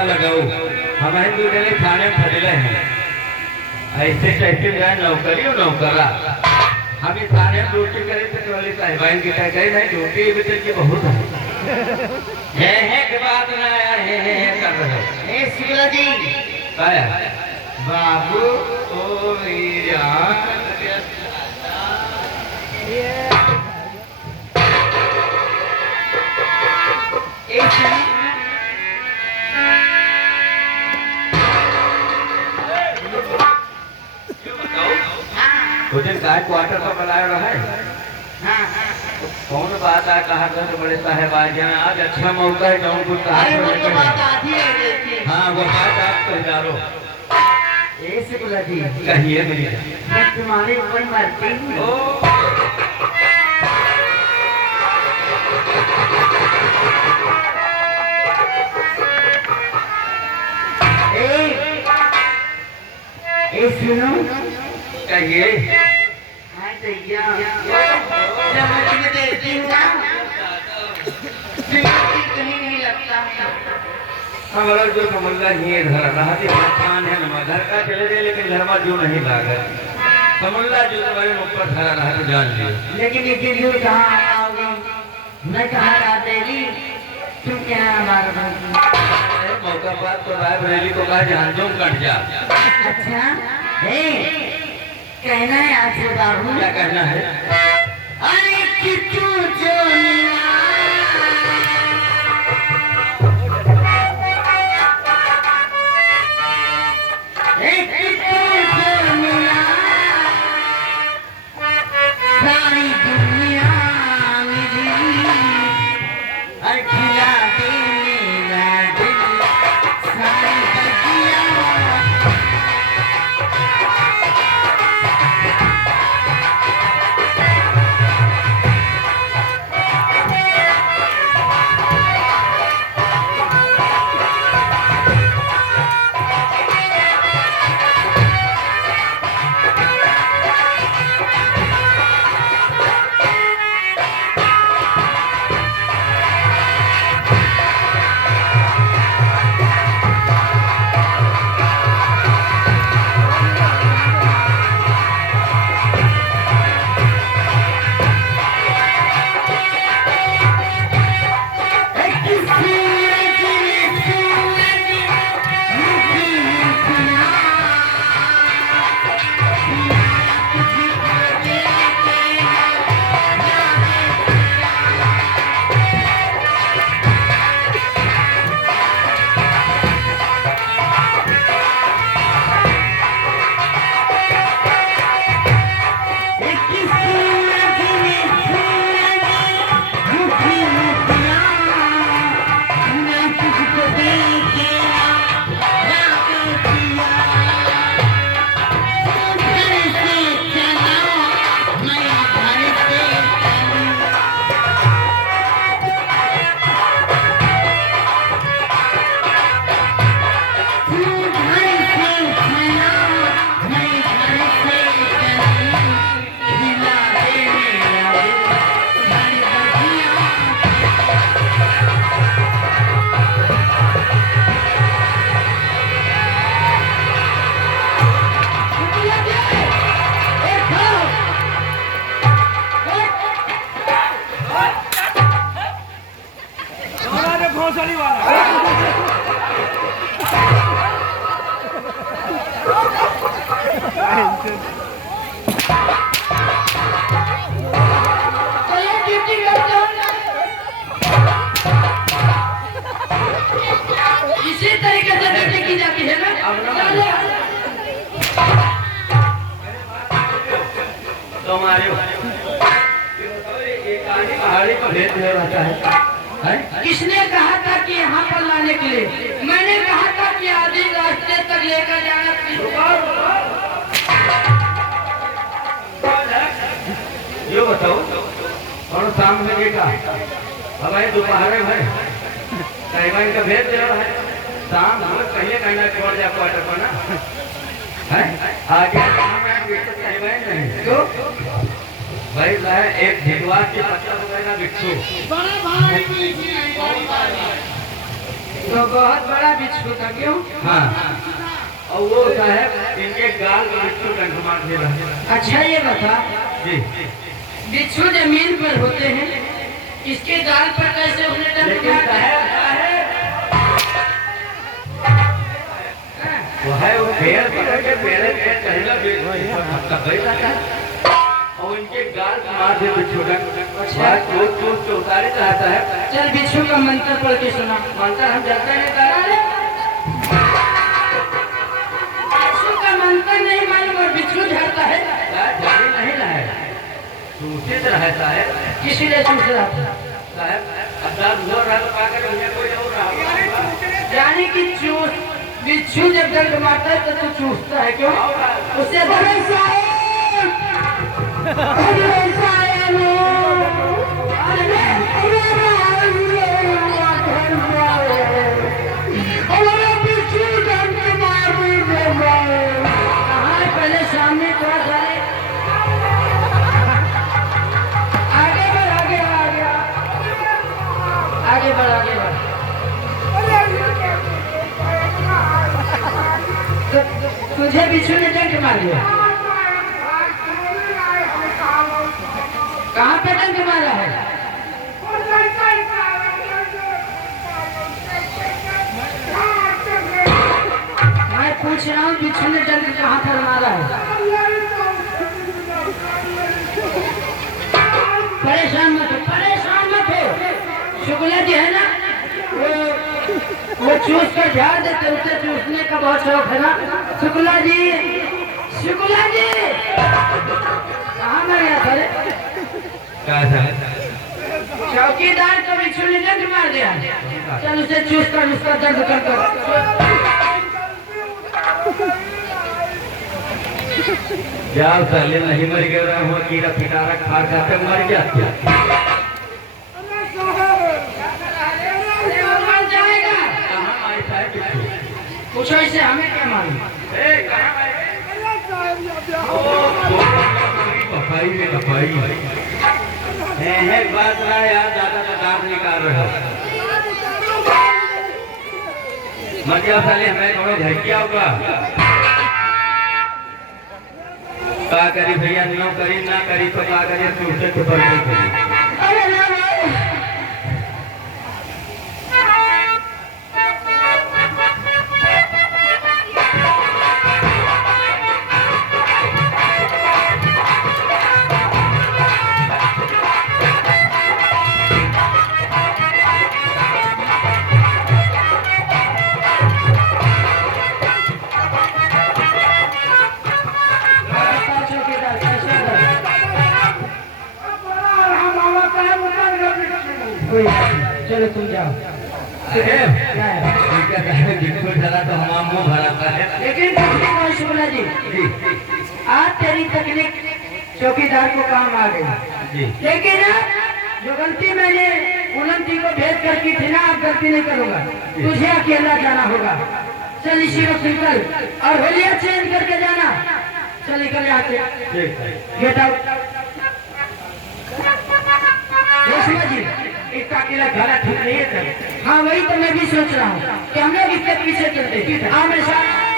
पता लगाओ हमारे दो जने थाने में फजले हैं ऐसे कैसे जाए नौकरी और नौकरा हमें थाने में ड्यूटी करे तो वाली साहिबाइन की कह गई नहीं ड्यूटी भी तो बहुत है के बात ना आया है कर रहे ए शिवला जी आया बाबू ओ यार कुछ दिन गाय क्वार्टर पर बुलाया रहा है कौन बात है कहा तो बड़े साहेब आज यहाँ आज अच्छा मौका है गाँव को हाँ वो बात आप कर डालो ऐसे बोला जी कहिए मेरी मैं तुम्हारे ऊपर मरती हूँ सुनो कहिए हाँ दैया जब मैं तुम्हें देखती हूँ ना कहीं नहीं लगता हमारा जो कमल्ला ही घर रहा थी मकान है घर का चले गए लेकिन घर में जो नहीं लागा कमल्ला जो तुम्हारे ऊपर खड़ा रहा तो जान लियो लेकिन ये गिरजू कहाँ आओगे मैं कहाँ रातेली तुम क्या हमारा मौका पास तो रायबरेली को कहा जान जो कट जा अच्छा हे कहना है आपसे बाबू क्या कहना है अरे कितू जो सारी दुनिया खिला किसने कहा था कि यहाँ पर लाने के लिए मैंने कहा था कि आधी रास्ते तक लेकर जाना ये बताओ और शाम में देखा हमारे दोपहर में साहिबाइन का भेज दे रहा है शाम कहिए कहना छोड़ जा क्वार्टर पर ना है आगे साहिबाइन नहीं क्यों भाई एक भिगवा के पत्ता वगैरह बिच्छू तो बहुत बड़ा बिच्छू था क्यों? हाँ, और वो साहब इनके गाल में बिच्छू डंक मार दे रहा है। अच्छा ये बता, जी, बिच्छू जमीन पर होते हैं, इसके गाल पर कैसे उन्हें डंक लेकिन मारते हैं? वो है वो पेड़ पकड़ के पेड़ पे चढ़ेगा बैठा था और इनके गाल मार दे बिच्छू डंक। अच्छा, चोट के उतारे चाहता है। चल बिच्छू का मंत्र पढ़ के सुना। मंत्र हम जानते हैं तारा, बिच्छू का मंत्र नहीं मालूम और बिच्छू झड़ता है। जारी नहीं रहा, सूचित रहता है। किसी ने चूस रहा था साहब अदाब हो रहा तो पाकर मुझे कोई और रहा, यानी कि चूस, बिच्छू जब डंक मारता है तो तू चूसता है क्यों? उससे पहले सामने थोड़ा सा आगे बढ़, आगे बढ़, आगे बढ़। तुझे बिच्छू ने डंक मार दिया? कहाँ पे डंक मारा है? मैं पूछ रहा हूँ बिच्छू ने डंक कहाँ पर मारा है? परेशान मत हो। शुक्ला जी है ना, वो चूस कर झाड़ देते, उसे चूसने का बहुत शौक है ना। शुक्ला जी कहाँ मर गया था रे? चौकीदार को बिच्छू ने डंक मार दिया। चल उसे चूस कर उसका दर्द कर। जाओ साले नहीं मर गया हुआ कीड़ा पिटारा खा खाते मर गया क्या? मर जाएगा। कहाँ आया है बिच्छू? पूछो इसे, हमें क्या मालूम? एक बात रहा यार, ज्यादा दांत निकाल रहे हो मत जाओ साले, हमें थोड़ा घर क्या होगा? क्या करी भैया, नो करी ना करी तो क्या करिए, टूटे तो पर नहीं करी। चलो तुम जाओ। लेकिन शुक्ला जी, आज तेरी तकनीक चौकीदार को काम आ गई, लेकिन जो गलती मैंने पूनम जी को भेज कर की थी ना, अब गलती नहीं करूंगा। तुझे अकेला जाना होगा। चल इसी को निकल और होलिया चेंज करके जाना। चल निकल यहाँ से, गेट आउट। जी इसका अकेला घरा ठीक नहीं है। हाँ वही तो मैं भी सोच रहा हूँ कि हम लोग इसके पीछे चलते। हाँ मेरे साथ